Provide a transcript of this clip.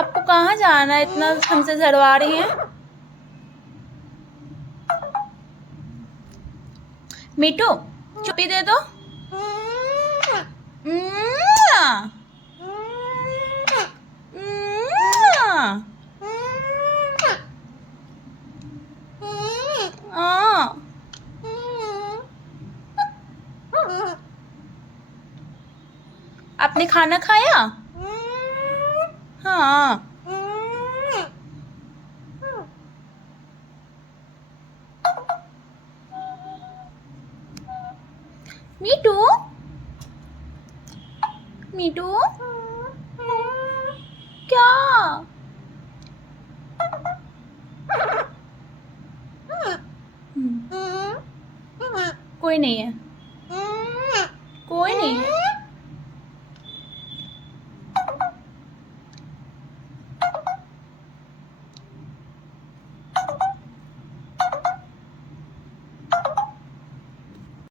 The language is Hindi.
आपको कहाँ जाना है, इतना हमसे झड़वा रही हैं? मीठू चुप्पी दे दो। आपने खाना खाया? हाँ। मीठू मीठू क्या? कोई नहीं है।